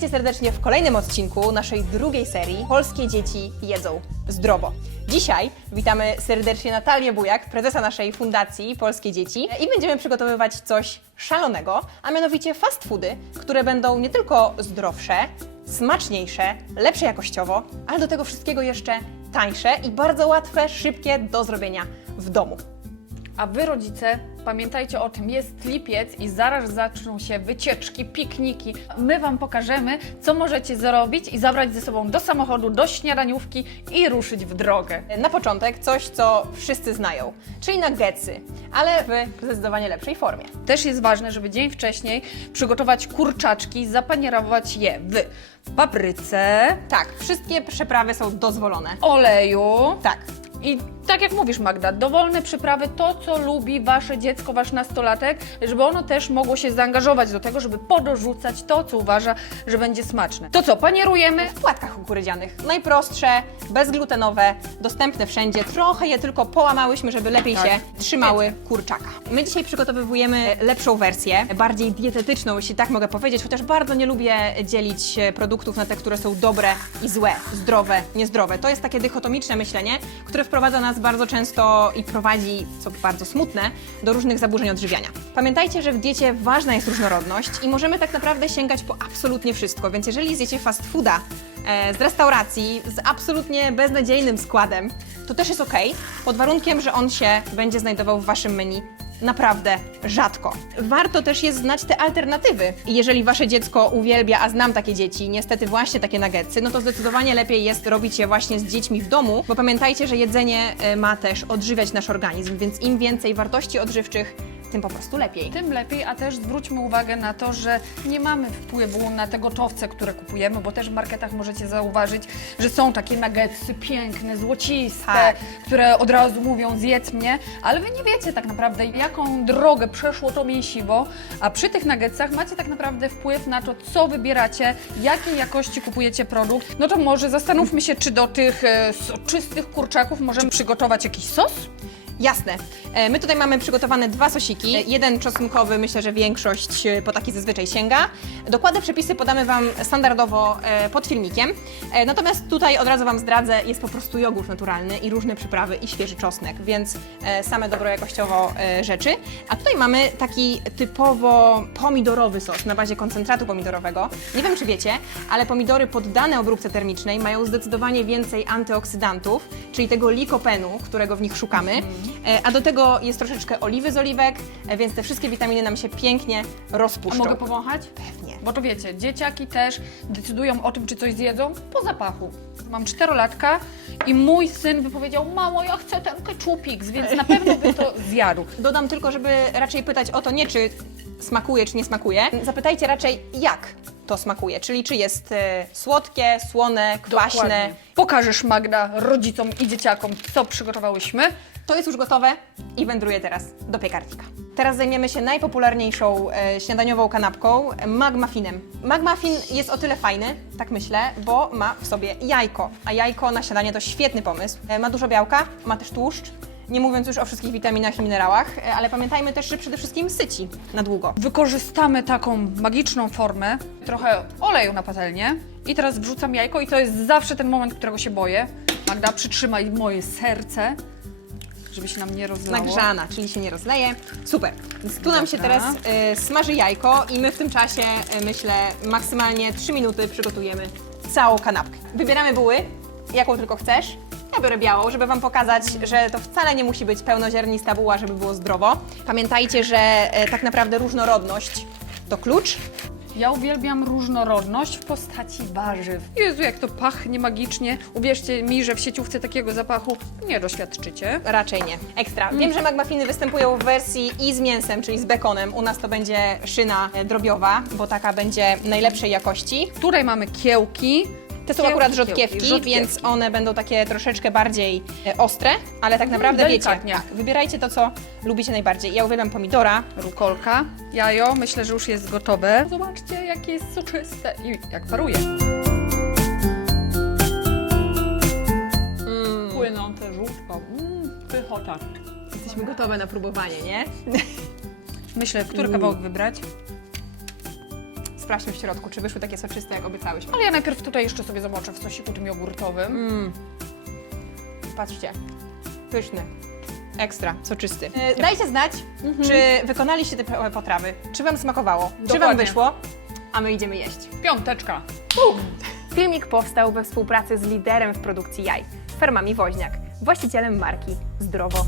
Witajcie serdecznie w kolejnym odcinku naszej drugiej serii Polskie dzieci jedzą zdrowo. Dzisiaj witamy serdecznie Natalię Bujak, prezesa naszej fundacji Polskie Dzieci i będziemy przygotowywać coś szalonego, a mianowicie fast foody, które będą nie tylko zdrowsze, smaczniejsze, lepsze jakościowo, ale do tego wszystkiego jeszcze tańsze i bardzo łatwe, szybkie do zrobienia w domu. A wy, rodzice, pamiętajcie o tym, jest lipiec i zaraz zaczną się wycieczki, pikniki. My Wam pokażemy, co możecie zrobić i zabrać ze sobą do samochodu, do śniadaniówki i ruszyć w drogę. Na początek coś, co wszyscy znają, czyli nuggetsy, ale w zdecydowanie lepszej formie. Też jest ważne, żeby dzień wcześniej przygotować kurczaczki, zapanierować je w papryce, Tak, wszystkie przyprawy są dozwolone. oleju. Tak. I tak jak mówisz, Magda, dowolne przyprawy, to co lubi wasze dziecko, wasz nastolatek, żeby ono też mogło się zaangażować do tego, żeby podorzucać to, co uważa, że będzie smaczne. To co, panierujemy? W płatkach kukurydzianych. Najprostsze, bezglutenowe, dostępne wszędzie. Trochę je tylko połamałyśmy, żeby lepiej Tak. się trzymały kurczaka. My dzisiaj przygotowujemy lepszą wersję, bardziej dietetyczną, jeśli tak mogę powiedzieć, chociaż bardzo nie lubię dzielić e, produktów na te, które są dobre i złe, zdrowe, niezdrowe. To jest takie dychotomiczne myślenie, które wprowadza nas bardzo często i prowadzi, co bardzo smutne, do różnych zaburzeń odżywiania. Pamiętajcie, że w diecie ważna jest różnorodność i możemy tak naprawdę sięgać po absolutnie wszystko, więc jeżeli zjecie fast fooda e, z restauracji z absolutnie beznadziejnym składem, to też jest ok, pod warunkiem, że on się będzie znajdował w waszym menu naprawdę rzadko. Warto też jest znać te alternatywy. Jeżeli wasze dziecko uwielbia, a znam takie dzieci, niestety właśnie takie nuggetsy, no to zdecydowanie lepiej jest robić je właśnie z dziećmi w domu, bo pamiętajcie, że jedzenie e, ma też odżywiać nasz organizm, więc im więcej wartości odżywczych, tym po prostu lepiej. Tym lepiej, a też zwróćmy uwagę na to, że nie mamy wpływu na te gotowce, które kupujemy, bo też w marketach możecie zauważyć, że są takie nuggetsy piękne, złociste, Tak. które od razu mówią zjedz mnie, ale wy nie wiecie tak naprawdę, jaką drogę przeszło to mięsiwo, a przy tych nuggetsach macie tak naprawdę wpływ na to, co wybieracie, jakiej jakości kupujecie produkt. No to może zastanówmy się, czy do tych e, soczystych kurczaków możemy przygotować jakiś sos? Jasne. E, My tutaj mamy przygotowane dwa sosiki. E, Jeden czosnkowy, myślę, że większość e, po taki zazwyczaj sięga. Dokładne przepisy podamy Wam standardowo e, pod filmikiem. E, Natomiast tutaj od razu Wam zdradzę, jest po prostu jogurt naturalny i różne przyprawy i świeży czosnek, więc e, same dobrojakościowo e, rzeczy. A tutaj mamy taki typowo pomidorowy sos na bazie koncentratu pomidorowego. Nie wiem, czy wiecie, ale pomidory poddane obróbce termicznej mają zdecydowanie więcej antyoksydantów, czyli tego likopenu, którego w nich szukamy. E, A do tego jest troszeczkę oliwy z oliwek, e, więc te wszystkie witaminy nam się pięknie A rozpuszczą. mogę powąchać? Pewnie. Bo to wiecie, dzieciaki też decydują o tym, czy coś zjedzą po zapachu. Mam czterolatka i mój syn by powiedział, mamo, ja chcę ten keczupik, więc na pewno by to zjadł. Dodam tylko, żeby raczej pytać o to nie, czy smakuje, czy nie smakuje. Zapytajcie raczej, jak to smakuje, czyli czy jest e, słodkie, słone, kwaśne. Dokładnie. Pokażesz, Magda, rodzicom i dzieciakom, co przygotowałyśmy. To jest już gotowe i wędruje teraz do piekarnika. Teraz zajmiemy się najpopularniejszą e, śniadaniową kanapką, McMuffinem. McMuffin jest o tyle fajny, tak myślę, bo ma w sobie jajko, a jajko na śniadanie to świetny pomysł. E, ma dużo białka, ma też tłuszcz, nie mówiąc już o wszystkich witaminach i minerałach, e, ale pamiętajmy też, że przede wszystkim syci na długo. Wykorzystamy taką magiczną formę, trochę oleju na patelnię i teraz wrzucam jajko i to jest zawsze ten moment, którego się boję. Magda, przytrzymaj moje serce, żeby się nam nie rozlało. Nagrzana, czyli się nie rozleje. Super. Więc tu nam się Dobra. teraz e, smaży jajko i my w tym czasie, e, myślę, maksymalnie 3 minuty przygotujemy całą kanapkę. Wybieramy buły, jaką tylko chcesz. Ja biorę białą, żeby Wam pokazać, że to wcale nie musi być pełnoziarnista buła, żeby było zdrowo. Pamiętajcie, że e, tak naprawdę różnorodność to klucz. Ja uwielbiam różnorodność w postaci warzyw. Jezu, jak to pachnie magicznie. Uwierzcie mi, że w sieciówce takiego zapachu nie doświadczycie. Raczej nie. Ekstra. Wiem, że McMuffiny występują w wersji i z mięsem, czyli z bekonem. U nas to będzie szyna e, drobiowa, bo taka będzie najlepszej jakości. Tutaj mamy kiełki. Te są akurat rzodkiewki, rzodkiewki. więc one będą takie troszeczkę bardziej e, ostre, ale tak naprawdę wiecie, delikatnie. tak, wybierajcie to, co lubicie najbardziej. Ja uwielbiam pomidora. Rukolka, jajo, myślę, że już jest gotowe. Zobaczcie, jakie jest soczyste i jak paruje. Płyną te żółtko. Mm, pychota. Jesteśmy gotowe na próbowanie, nie? Myślę, który kawałek wybrać. Sprawdźmy w środku, czy wyszły takie soczyste, jak obiecałyśmy. Ale ja najpierw tutaj jeszcze sobie zobaczę w sosiku tym jogurtowym. Mm. Patrzcie, pyszny. Ekstra, soczysty. E, dajcie znać, czy wykonaliście te potrawy, czy Wam smakowało, czy Wam Dokładnie. wyszło, a my idziemy jeść. Piąteczka. Filmik powstał we współpracy z liderem w produkcji jaj, Fermami Woźniak, właścicielem marki Zdrowo.